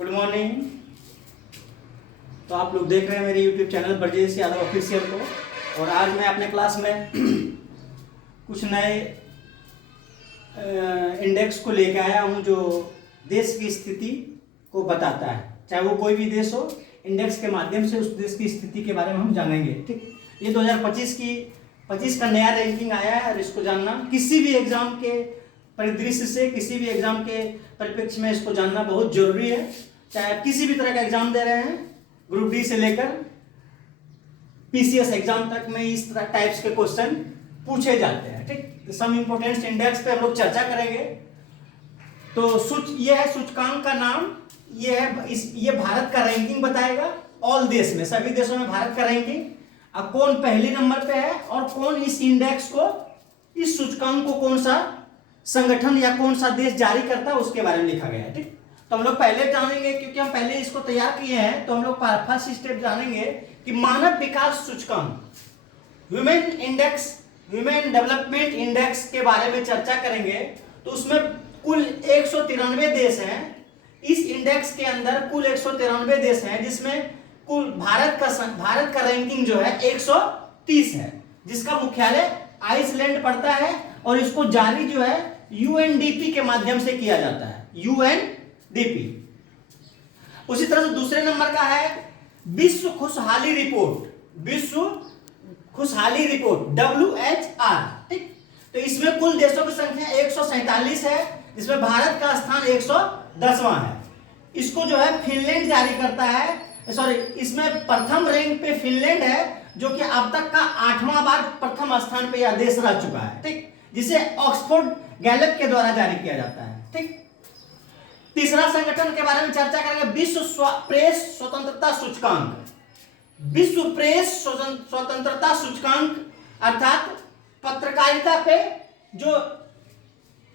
Good morning. तो आप लोग देख रहे हैं मेरे YouTube channel Brajesh Yadav official को, और आज मैं अपने क्लास में कुछ नए इंडेक्स को लेकर आया हूँ जो देश की स्थिति को बताता है। चाहे वो कोई भी देश हो, इंडेक्स के माध्यम से उस देश की स्थिति के बारे में हम जानेंगे। ठीक, ये 2025 का नया रैंकिंग आया है, और इसको जानना किसी भी एग्जाम के परिदृश्य से, किसी भी एग्जाम के परिप्रेक्ष्य में इसको जानना बहुत जरूरी है। चाहे आप किसी भी तरह का एग्जाम दे रहे हैं, ग्रुप डी से लेकर पीसीएस एग्जाम तक में इस तरह टाइप्स के क्वेश्चन पूछे जाते हैं। ठीक, सम इंपोर्टेंट इंडेक्स पे हम लोग चर्चा करेंगे। तो ये है सूचकांक का नाम, ये है ये भारत का रैंकिंग बताएगा। ऑल देश में, सभी देशों में भारत का रैंकिंग, अब कौन पहले नंबर पे है और कौन इस इंडेक्स को, इस सूचकांक को कौन सा संगठन या कौन सा देश जारी करता है उसके बारे में लिखा गया है। ठीक, तो हम लोग पहले जानेंगे, क्योंकि हम पहले इसको तैयार किए हैं, तो हम लोग फर्स्ट स्टेप जानेंगे कि मानव विकास सूचकांक, human index, human development index के बारे में चर्चा करेंगे। तो उसमें कुल 193 देश हैं। इस इंडेक्स के अंदर कुल 193 देश हैं, जिसमें कुल भारत का रैंकिंग जो है 130 है, जिसका मुख्यालय आइसलैंड पड़ता है, और इसको जारी जो है यूएनडीपी के माध्यम से किया जाता है, यूएनडीपी। उसी तरह से दूसरे नंबर का है विश्व खुशहाली रिपोर्ट, विश्व खुशहाली रिपोर्ट WHR। ठीक, तो इसमें कुल देशों की संख्या 147 है, जिसमें भारत का स्थान 110वां है। इसको जो है फिनलैंड जारी करता है, सॉरी, इसमें प्रथम रैंक पे फिनलैंड है, जो कि अब तक का 8वां बार प्रथम स्थान पे यह देश रह चुका है। ठीक, जिसे ऑक्सफोर्ड गैलेप के द्वारा जारी किया जाता है। ठीक, तीसरा संगठन के बारे में चर्चा करेंगे, विश्व प्रेस स्वतंत्रता सूचकांक। विश्व प्रेस स्वतंत्रता सूचकांक अर्थात पत्रकारिता पे जो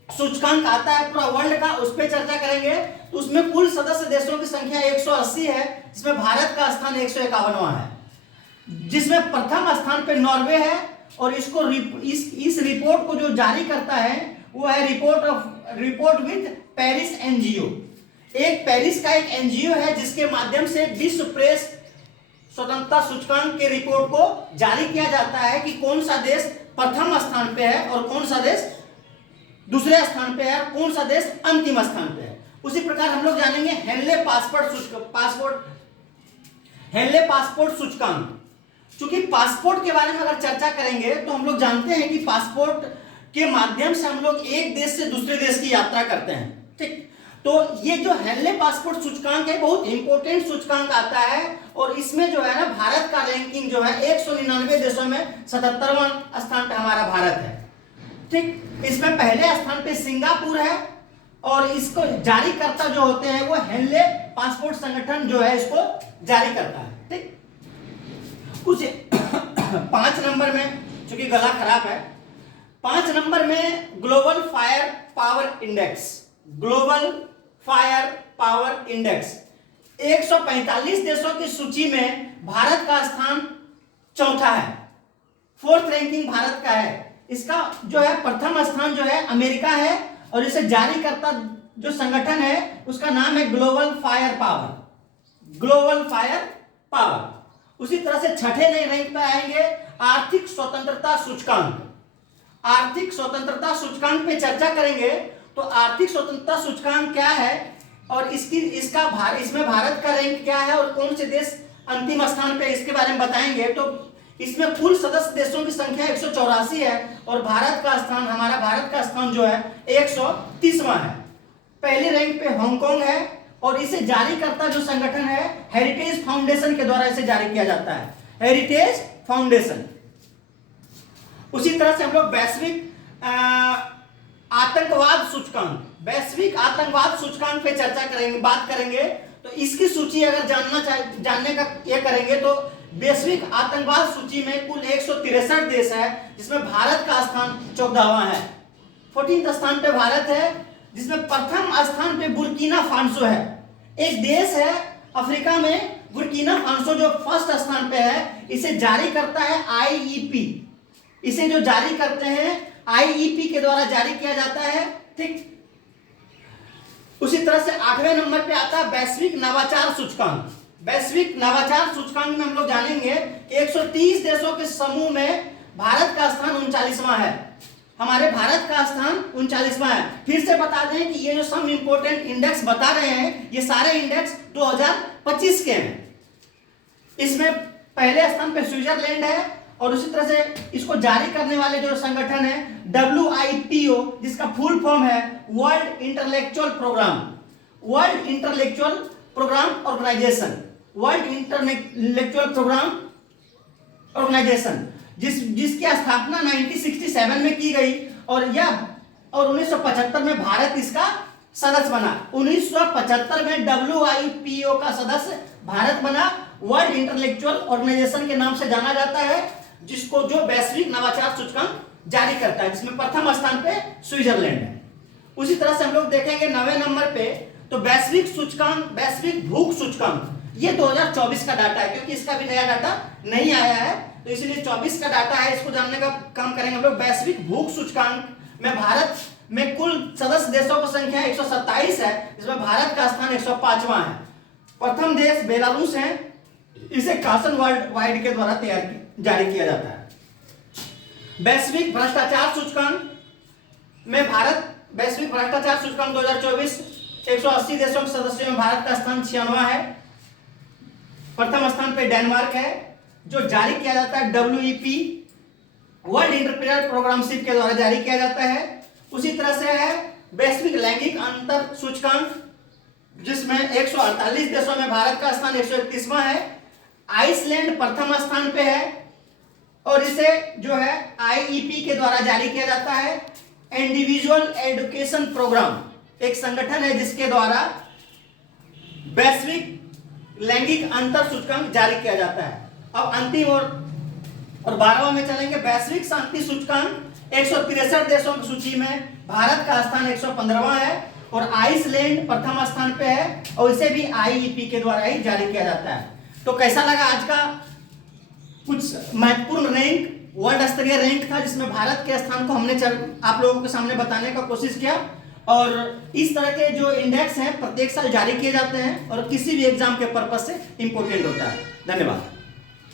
सूचकांक आता है पूरा वर्ल्ड का, उस पर चर्चा करेंगे। तो उसमें कुल सदस्य देशों की संख्या 180 है, जिसमें भारत का स्थान 151वां है, जिसमें प्रथम स्थान पे नॉर्वे है, और इसको इस रिपोर्ट को जो जारी करता है वो है रिपोर्ट विद पेरिस एनजीओ। एक पेरिस का एक एनजीओ है, जिसके माध्यम से विश्व प्रेस स्वतंत्रता सूचकांक के रिपोर्ट को जारी किया जाता है कि कौन सा देश प्रथम स्थान पे है और कौन सा देश दूसरे स्थान पे है और कौन सा देश अंतिम स्थान पे है। उसी प्रकार हम लोग जानेंगे हेनले पासपोर्ट सूचकांक। चूंकि पासपोर्ट के बारे में अगर चर्चा करेंगे तो हम लोग जानते हैं कि पासपोर्ट के माध्यम से हम लोग एक देश से दूसरे देश की यात्रा करते हैं। ठीक, तो ये जो हेनले पासपोर्ट सूचकांक है बहुत इंपॉर्टेंट सूचकांक आता है, और इसमें जो है ना भारत का रैंकिंग जो है 199 देशों में 77वां स्थान पे हमारा भारत है। ठीक, इसमें पहले स्थान पे सिंगापुर है, और इसको जारी करता जो होते हैं वो हेनले पासपोर्ट संगठन जो है इसको जारी करता है। ठीक, कुछ 5 नंबर में, चूंकि गला खराब है, 5 नंबर में global fire power index, global fire power index 145 देशों की सूची में भारत का स्थान चौथा है, 4th रैंकिंग भारत का है। इसका जो है प्रथम स्थान जो है अमेरिका है, और इसे जारी करता जो संगठन है उसका नाम है global fire power, global fire power. उसी तरह से छठे नए रैंक पे आएंगे आर्थिक स्वतंत्रता सूचकांक। आर्थिक स्वतंत्रता सूचकांक पे चर्चा करेंगे। तो आर्थिक स्वतंत्रता सूचकांक क्या है और इसमें भारत का रैंक क्या है और कौन से देश अंतिम स्थान पे, इसके बारे में बताएंगे। तो इसमें कुल सदस्य देशों की संख्या 184 है, और हमारा भारत का स्थान जो है 130वां है। पहली रैंक पे हांगकांग है, और इसे जारी करता जो संगठन है हेरिटेज फाउंडेशन के द्वारा इसे जारी किया जाता है, हेरिटेज फाउंडेशन। उसी तरह से हम लोग वैश्विक आतंकवाद सूचकांक, वैश्विक आतंकवाद सूचकांक पे बात करेंगे। तो इसकी सूची अगर जानने का ये करेंगे तो वैश्विक आतंकवाद सूची में कुल 163 देश है, जिसमें भारत का स्थान 14वां है। 14th स्थान पे भारत है, जिसमें प्रथम स्थान पे बुर्किना फासो है। एक देश है अफ्रीका में, बुर्किना फासो, जो फर्स्ट स्थान पे है। इसे जारी करता है IEP, इसे जो जारी करते हैं IEP के द्वारा जारी किया जाता है। ठीक, उसी तरह से 8वें नंबर पे आता है वैश्विक नवाचार सूचकांक। वैश्विक नवाचार सूचकांक में हम लोग जानेंगे 130 देशों के समूह में भारत का स्थान 39वां है। हमारे भारत का स्थान 39वां है। फिर से बता दें कि ये जो सम इंपोर्टेंट इंडेक्स बता रहे हैं, ये सारे इंडेक्स 2025 के हैं। इसमें पहले स्थान पे स्विट्जरलैंड है और उसी तरह से इसको जारी करने वाले जो संगठन है WIPO, जिसका फुल फॉर्म है world intellectual program, world intellectual program organization, world intellectual program organization, जिसकी स्थापना 1967 में की गई और 1975 में भारत इसका सदस्य बना। 1975 में WIPO का सदस्य भारत बना। वर्ल्ड इंटेलेक्चुअल ऑर्गेनाइजेशन के नाम से जाना जाता है, जिसको जो वैश्विक नवाचार सूचकांक जारी करता है, जिसमें प्रथम स्थान पे स्विट्जरलैंड है। उसी तरह से हम लोग देखेंगे 9वें नंबर पे तो वैश्विक सूचकांक, वैश्विक भूख सूचकांक, ये 2024 का डाटा है, क्योंकि इसका भी नया डाटा नहीं आया है, तो इसलिए 24 का डाटा है, इसको जानने का काम करेंगे हम लोग। वैश्विक भूख सूचकांक में भारत में कुल सदस्य देशों की संख्या 127 है, जिसमें भारत का स्थान 105वां है। प्रथम देश बेलारूस है, इसे कार्सन वर्ल्ड वाइड के द्वारा जारी किया जाता है। वैश्विक भ्रष्टाचार सूचकांक में भारत, वैश्विक भ्रष्टाचार सूचकांक 2024 180 देशों के सदस्यों में भारत का स्थान 96वां है। प्रथम स्थान पे डेनमार्क है, जो जारी किया जाता है WEP वर्ल्ड इंटरप्रेन्योर प्रोग्रामशिप के द्वारा जारी किया जाता है। उसी तरह से है वैश्विक लैंगिक अंतर सूचकांक, जिसमें 148 देशों में भारत का स्थान 131वां है। आइसलैंड प्रथम स्थान पे है और इसे जो है IEP के द्वारा जारी किया जाता है। इंडिविजुअल एजुकेशन प्रोग्राम एक संगठन है जिसके द्वारा वैश्विक लैंगिक अंतर सूचकांक जारी किया जाता है। अब अंतिम और 12वां में चलेंगे। वैश्विक शांति सूचकांक 163 देशों की सूची में भारत का स्थान 115वां है और आइसलैंड प्रथम स्थान पे है और इसे भी IEP के द्वारा ही जारी किया जाता है। तो कैसा लगा आज का कुछ महत्वपूर्ण रैंक, वर्ल्ड स्तरीय रैंक था, जिसमें भारत के स्थान को हमने आप लोगों के सामने बताने का कोशिश किया। और इस तरह के जो इंडेक्स हैं प्रत्येक साल जारी किए जाते हैं और किसी भी एग्जाम के पर्पज से इंपॉर्टेंट होता है। धन्यवाद।